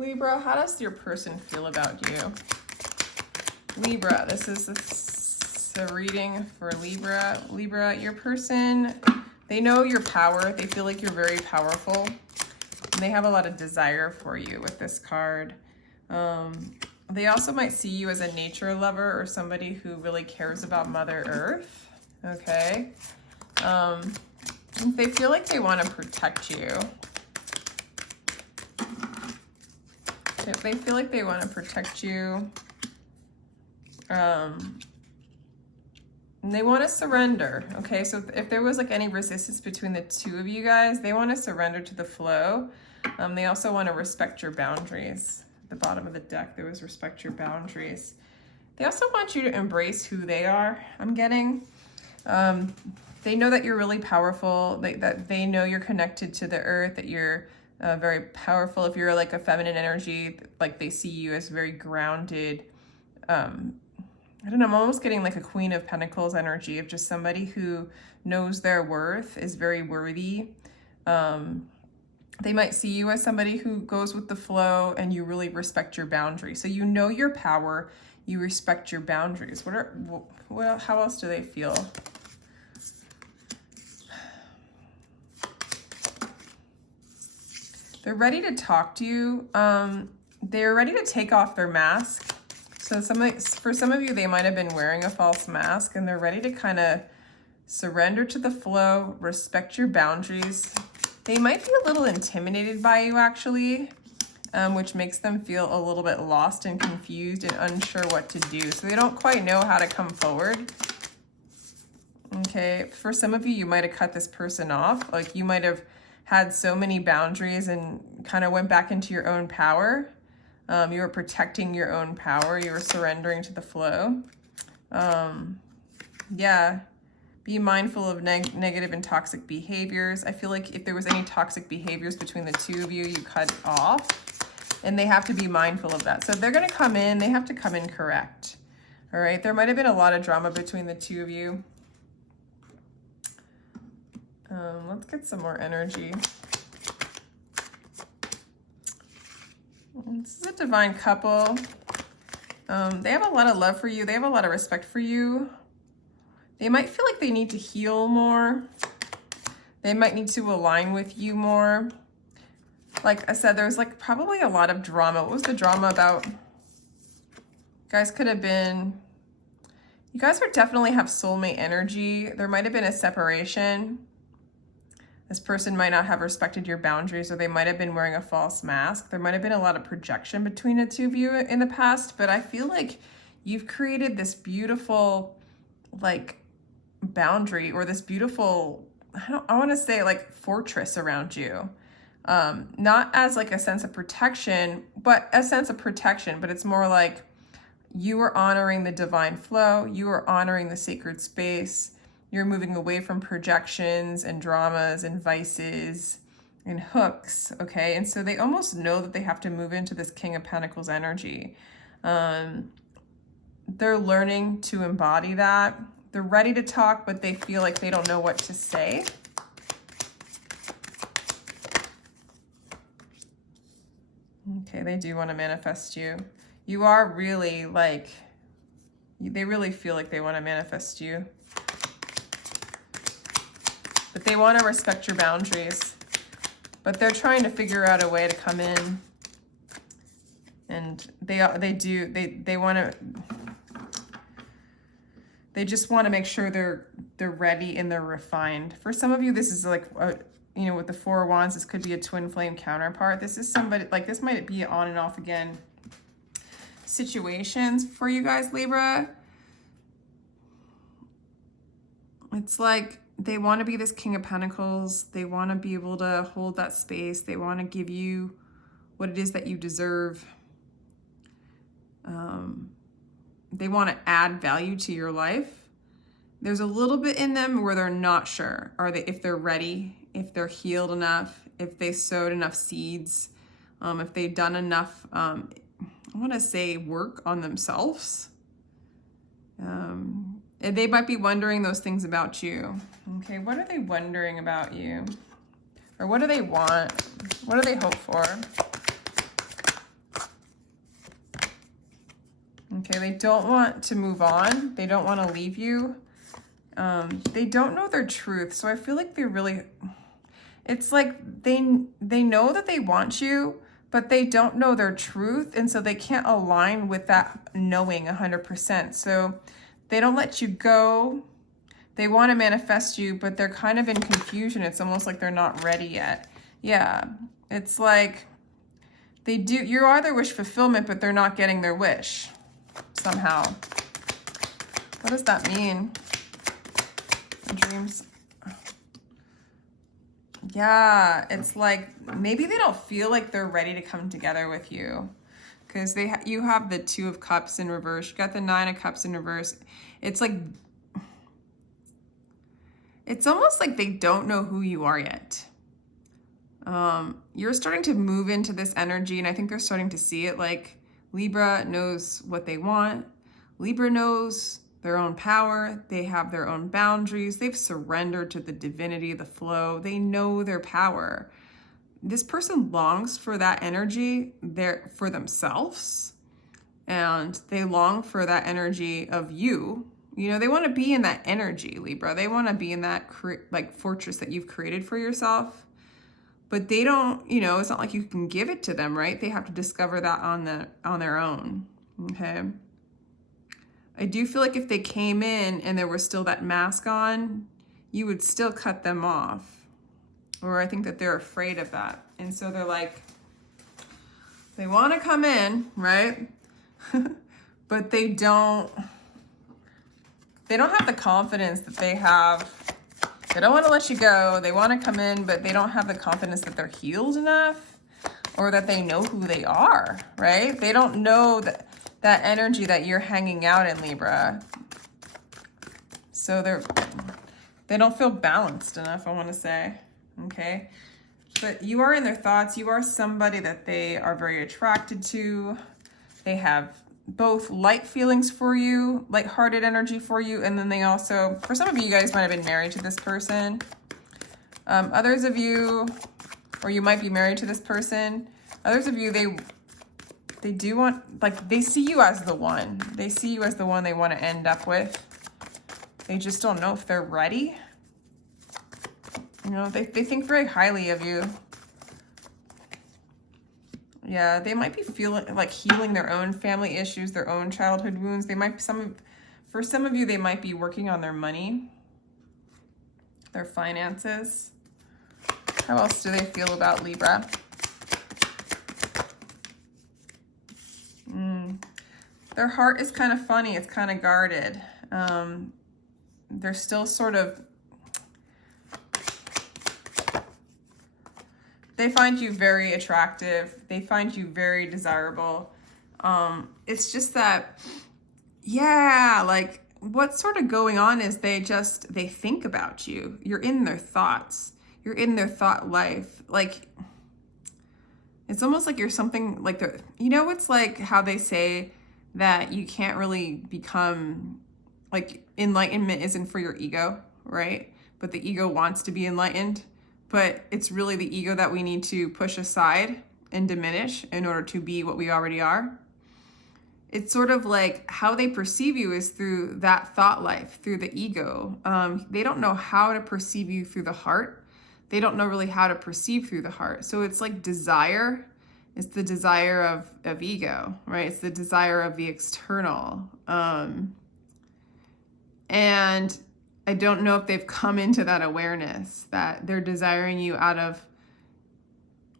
Libra, how does your person feel about you? Libra, this is a reading for Libra. Libra, your person, they know your power. They feel like you're very powerful. And they have a lot of desire for you with this card. They also might see you as a nature lover or somebody who really cares about Mother Earth. Okay. They feel like they want to protect you. They feel like they want to protect you. And they want to surrender. Okay, so if there was like any resistance between the two of you guys, they want to surrender to the flow. They also want to respect your boundaries. At the bottom of the deck, there was respect your boundaries. They also want you to embrace who they are, I'm getting. They know that you're really powerful, that they know you're connected to the earth, that you're very powerful. If you're like a feminine energy, like they see you as very grounded. I don't know, I'm almost getting like a Queen of Pentacles energy of just somebody who knows their worth, is very worthy. They might see you as somebody who goes with the flow and you really respect your boundaries. So you know your power, you respect your boundaries. How else do they feel? They're ready to talk to you. They're ready to take off their mask. So for some of you, they might have been wearing a false mask and they're ready to kind of surrender to the flow, respect your boundaries. They might be a little intimidated by you actually, which makes them feel a little bit lost and confused and unsure what to do. So they don't quite know how to come forward. Okay, for some of you, you might have cut this person off. Like you might have had so many boundaries and kind of went back into your own power. You were protecting your own power. You were surrendering to the flow. Yeah, be mindful of negative and toxic behaviors. I feel like if there was any toxic behaviors between the two of you, you cut it off. And they have to be mindful of that. So if they're going to come in, they have to come in correct. All right, there might have been a lot of drama between the two of you. Let's get some more energy. This is a divine couple. They have a lot of love for you. They have a lot of respect for you. They might feel like they need to heal more. They might need to align with you more. Like I said, there's like probably a lot of drama. What was the drama about? You guys could have been, you guys would definitely have soulmate energy. There might have been a separation. This person might not have respected your boundaries, or they might have been wearing a false mask. There might have been a lot of projection between the two of you in the past, but I feel like you've created this beautiful, like, boundary, or this beautiful, I want to say like fortress around you. Not as like a sense of protection, but a sense of protection, but it's more like you are honoring the divine flow. You are honoring the sacred space. You're moving away from projections and dramas and vices and hooks, okay? And so they almost know that they have to move into this King of Pentacles energy. They're learning to embody that. They're ready to talk, but they feel like they don't know what to say. Okay, they do want to manifest you. You are really like, they really feel like they want to manifest you. But they want to respect your boundaries. But they're trying to figure out a way to come in. And they want to, they just want to make sure they're ready and they're refined. For some of you, this is like, you know, with the Four of Wands, this could be a twin flame counterpart. This is somebody, like this might be on and off again situations for you guys, Libra. It's like they want to be this King of Pentacles. They want to be able to hold that space. They want to give you what it is that you deserve. They want to add value to your life. There's a little bit in them where they're not sure. If they're ready, if they're healed enough, if they sowed enough seeds, if they've done enough, I want to say work on themselves. They might be wondering those things about you. Okay, what are they wondering about you? Or what do they want? What do they hope for? Okay, they don't want to move on. They don't want to leave you. They don't know their truth. So I feel like they're really, it's like they know that they want you, but they don't know their truth. And so they can't align with that knowing 100%. So they don't let you go. They want to manifest you, but they're kind of in confusion. It's almost like they're not ready yet. Yeah, it's like they do, you are their wish fulfillment, but they're not getting their wish somehow. What does that mean? Dreams. Yeah, it's like maybe they don't feel like they're ready to come together with you, because you have the 2 of Cups in reverse. You got the 9 of Cups in reverse. It's like, it's almost like they don't know who you are yet. You're starting to move into this energy, and I think they're starting to see it. Like Libra knows what they want. Libra knows their own power. They have their own boundaries. They've surrendered to the divinity, the flow. They know their power. This person longs for that energy there for themselves, and they long for that energy of you. You know, they want to be in that energy, Libra. They want to be in that like fortress that you've created for yourself. But they don't, you know, it's not like you can give it to them, right? They have to discover that on their own. Okay. I do feel like if they came in and there was still that mask on, you would still cut them off. Or I think that they're afraid of that. And so they're like, they want to come in, right? But they don't have the confidence that they have. They don't want to let you go. They want to come in, but they don't have the confidence that they're healed enough, or that they know who they are, right? They don't know that energy that you're hanging out in, Libra. So they don't feel balanced enough, I want to say, okay? But you are in their thoughts. You are somebody that they are very attracted to. They have both light feelings for you, light-hearted energy for you, and then they also, for some of you guys might have been married to this person. Others of you, or you might be married to this person. Others of you, they do want, like, they see you as the one. They see you as the one they want to end up with. They just don't know if they're ready. You know, they think very highly of you. Yeah, they might be feeling like healing their own family issues, their own childhood wounds. They might, for some of you, they might be working on their money, their finances. How else do they feel about Libra? Their heart is kind of funny. It's kind of guarded. They're still sort of, they find you very attractive. They find you very desirable. It's just that, yeah, like what's sort of going on is they think about you. You're in their thoughts. You're in their thought life. Like, it's almost like you're something like it's like how they say that you can't really become, like, enlightenment isn't for your ego, right? But the ego wants to be enlightened. But it's really the ego that we need to push aside and diminish in order to be what we already are. It's sort of like how they perceive you is through that thought life, through the ego. They don't know how to perceive you through the heart. They don't know really how to perceive through the heart. So it's like desire. It's the desire of ego, right? It's the desire of the external. And I don't know if they've come into that awareness that they're desiring you out of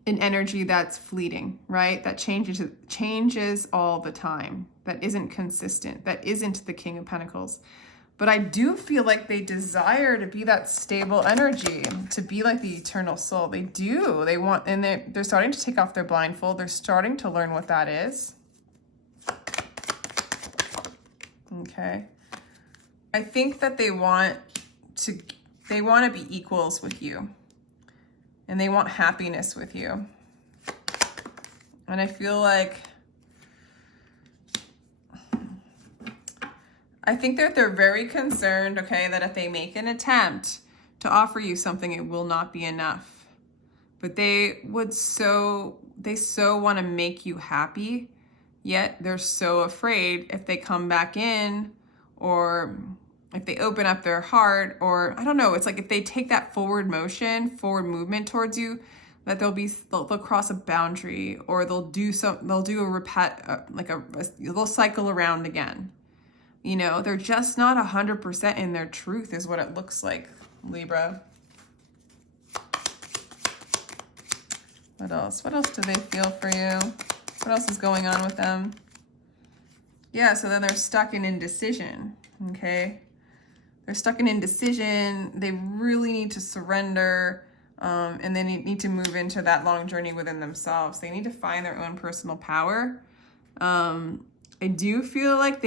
an energy that's fleeting, right? That changes all the time, that isn't consistent, that isn't the King of Pentacles. But I do feel like they desire to be that stable energy, to be like the eternal soul. They do. They want, and they're starting to take off their blindfold. They're starting to learn what that is. Okay. I think that they want to be equals with you, and they want happiness with you. And I feel like, I think that they're very concerned, okay, that if they make an attempt to offer you something, it will not be enough. But they so want to make you happy Yet they're so afraid if they come back in, or if they open up their heart, or I don't know, it's like if they take that forward movement towards you, that they'll cross a boundary, or they'll do they'll cycle around again. You know, they're just not 100% in their truth is what it looks like, Libra. What else? What else do they feel for you? What else is going on with them? Yeah, so then they're stuck in indecision, okay? They're stuck in indecision. They really need to surrender, and they need to move into that long journey within themselves. They need to find their own personal power. I do feel like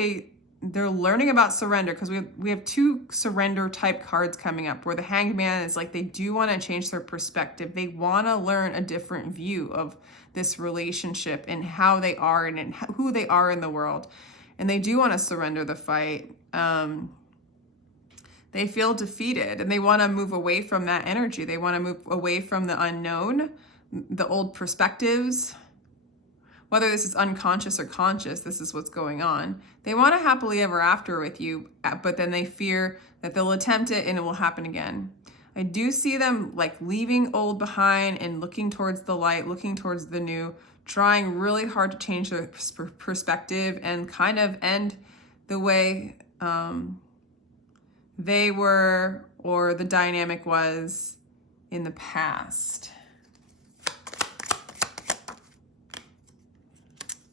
they're learning about surrender, because we have two surrender type cards coming up, where the Hanged Man is like they do want to change their perspective. They want to learn a different view of this relationship and how they are and who they are in the world. And they do want to surrender the fight. They feel defeated, and they want to move away from that energy. They want to move away from the unknown, the old perspectives. Whether this is unconscious or conscious, this is what's going on. They want a happily ever after with you, but then they fear that they'll attempt it and it will happen again. I do see them like leaving old behind and looking towards the light, looking towards the new, trying really hard to change their perspective and kind of end the way they were, or the dynamic was in the past.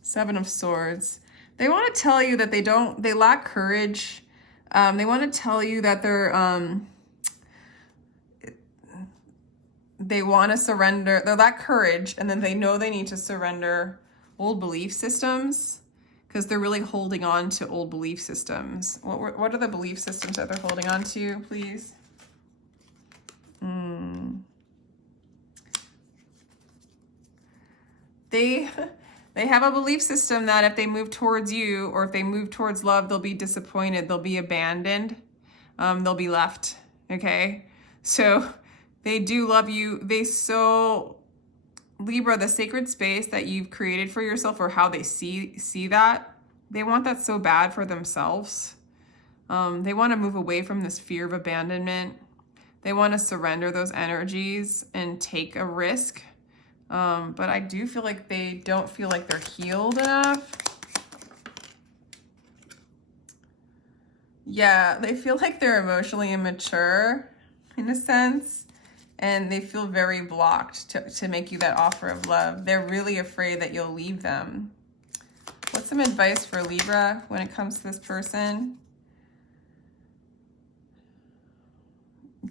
Seven of Swords. They want to tell you that they lack courage. They want to tell you that they want to surrender. They lack courage, and then they know they need to surrender old belief systems, because they're really holding on to old belief systems. What are the belief systems that they're holding on to, please? They have a belief system that if they move towards you, or if they move towards love, they'll be disappointed, they'll be abandoned, they'll be left, okay? So they do love you. Libra, the sacred space that you've created for yourself, or how they see that, they want that so bad for themselves. They want to move away from this fear of abandonment. They want to surrender those energies and take a risk. But I do feel like they don't feel like they're healed enough. Yeah, they feel like they're emotionally immature in a sense, and they feel very blocked to make you that offer of love. They're really afraid that you'll leave them. What's some advice for Libra when it comes to this person?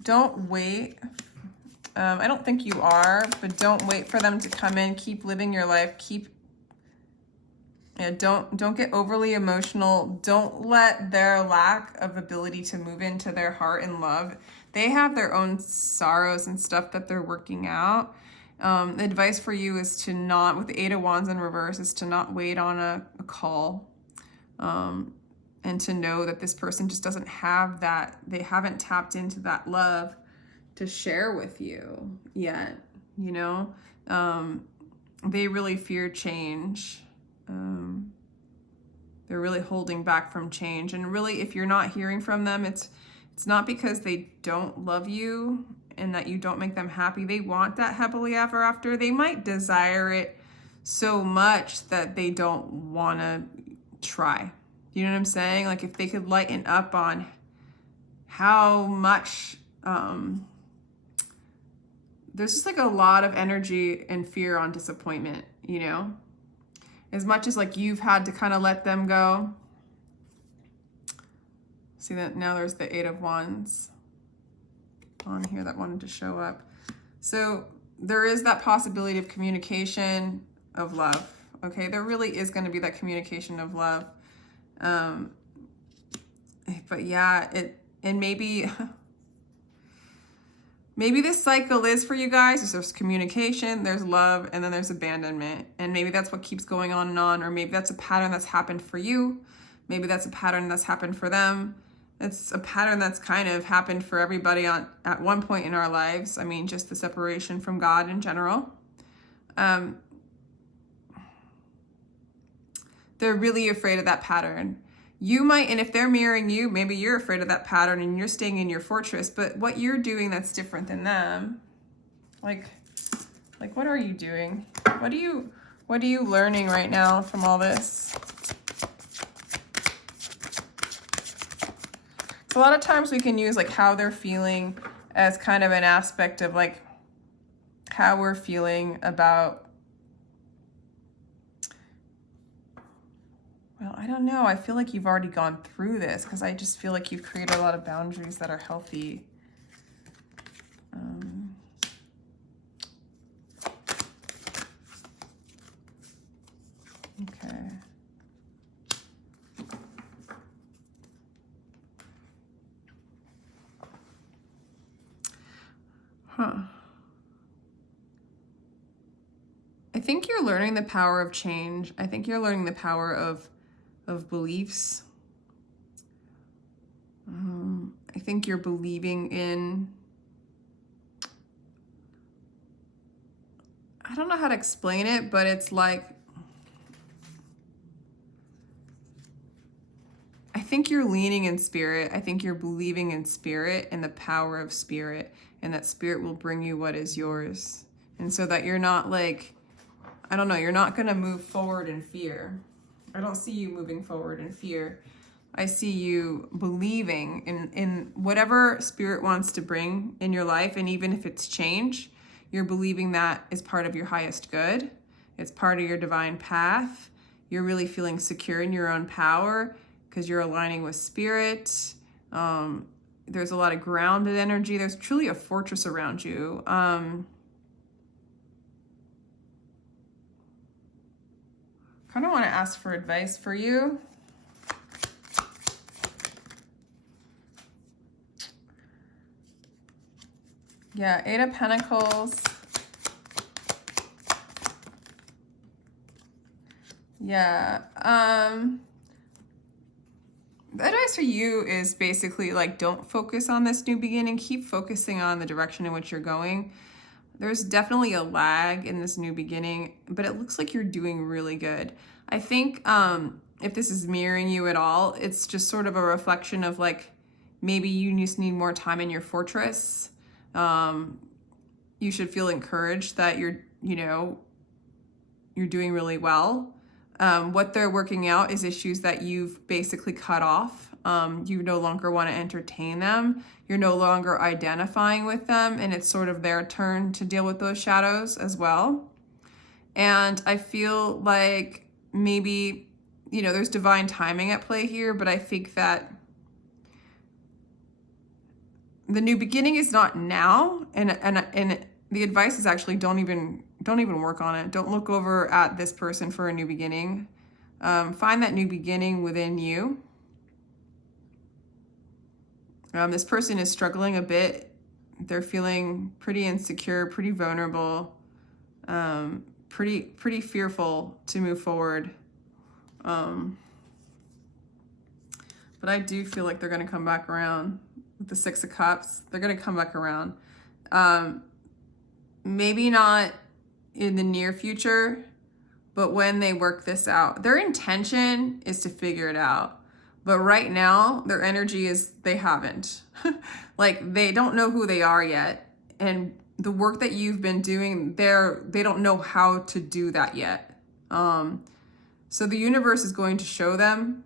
Don't wait. I don't think you are, but don't wait for them to come in. Keep living your life. Don't get overly emotional. Don't let their lack of ability to move into their heart and love. They have their own sorrows and stuff that they're working out. The advice for you is to not, with the Eight of Wands in reverse, is to not wait on a call. And to know that this person just doesn't have that. They haven't tapped into that love to share with you yet, you know? They really fear change. They're really holding back from change. And really, if you're not hearing from them, it's not because they don't love you and that you don't make them happy. They want that happily ever after. They might desire it so much that they don't want to try. You know what I'm saying? Like, if they could lighten up on how much there's just like a lot of energy and fear on disappointment, you know? As much as like you've had to kind of let them go. See that now there's the Eight of Wands on here that wanted to show up. So there is that possibility of communication of love, okay? There really is going to be that communication of love. But yeah, and maybe this cycle is for you guys. There's communication, there's love, and then there's abandonment. And maybe that's what keeps going on, or maybe that's a pattern that's happened for you. Maybe that's a pattern that's happened for them. It's a pattern that's kind of happened for everybody at one point in our lives. I mean, just the separation from God in general. They're really afraid of that pattern. You might, and if they're mirroring you, maybe you're afraid of that pattern and you're staying in your fortress, but what you're doing that's different than them, like what are you doing? What are you learning right now from all this? So a lot of times we can use like how they're feeling as kind of an aspect of like how we're feeling about, well, I don't know. I feel like you've already gone through this because I just feel like you've created a lot of boundaries that are healthy. Okay. Huh. I think you're learning the power of change. I think you're learning the power of beliefs. I think you're believing in, I don't know how to explain it, but it's like, I think you're leaning in spirit. I think you're believing in spirit and the power of spirit, and that spirit will bring you what is yours. And so that you're not like, I don't know, you're not going to move forward in fear. I don't see you moving forward in fear. I see you believing in whatever spirit wants to bring in your life. And even if it's change, you're believing that is part of your highest good. It's part of your divine path. You're really feeling secure in your own power because you're aligning with spirit. There's a lot of grounded energy. There's truly a fortress around you. Kind of want to ask for advice for you. Yeah, 8 of Pentacles. Yeah. The advice for you is basically like, don't focus on this new beginning. Keep focusing on the direction in which you're going. There's definitely a lag in this new beginning, but it looks like you're doing really good. I think if this is mirroring you at all, it's just sort of a reflection of like, maybe you just need more time in your fortress. You should feel encouraged that you're doing really well. What they're working out is issues that you've basically cut off. You no longer want to entertain them. You're no longer identifying with them, and it's sort of their turn to deal with those shadows as well. And I feel like maybe, there's divine timing at play here, but I think that the new beginning is not now, and the advice is actually don't even work on it. Don't look over at this person for a new beginning. Find that new beginning within you. This person is struggling a bit. They're feeling pretty insecure, pretty vulnerable, pretty fearful to move forward. But I do feel like they're going to come back around with the 6 of Cups. They're going to come back around. Maybe not in the near future, but when they work this out. Their intention is to figure it out. But right now, their energy is they haven't. Like, they don't know who they are yet. And the work that you've been doing, they don't know how to do that yet. So the universe is going to show them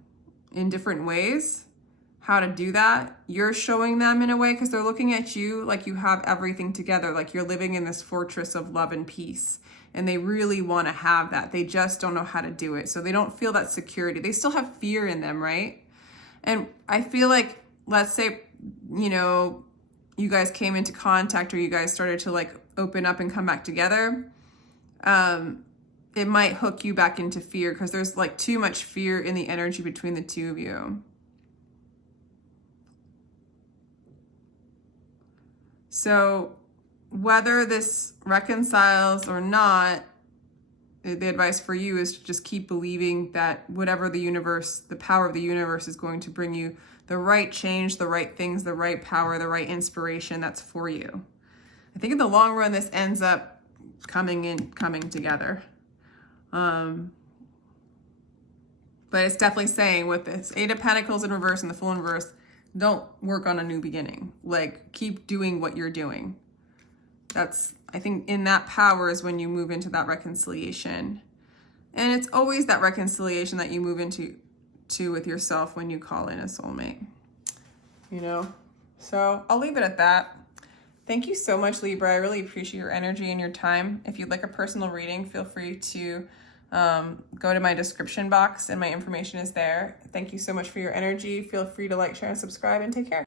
in different ways how to do that. You're showing them in a way because they're looking at you like you have everything together, like you're living in this fortress of love and peace. And they really want to have that. They just don't know how to do it. So they don't feel that security. They still have fear in them, right? And I feel like, let's say, you guys came into contact or you guys started to like open up and come back together. It might hook you back into fear because there's like too much fear in the energy between the two of you. So whether this reconciles or not, the advice for you is to just keep believing that whatever the universe, the power of the universe is going to bring you the right change, the right things, the right power, the right inspiration that's for you. I think in the long run, this ends up coming together. But it's definitely saying with this Eight of Pentacles in reverse and the Fool in reverse, don't work on a new beginning. Like, keep doing what you're doing. That's, I think in that power is when you move into that reconciliation. And it's always that reconciliation that you move into with yourself when you call in a soulmate, you know? So I'll leave it at that. Thank you so much, Libra. I really appreciate your energy and your time. If you'd like a personal reading, feel free to go to my description box and my information is there. Thank you so much for your energy. Feel free to like, share, and subscribe, and take care.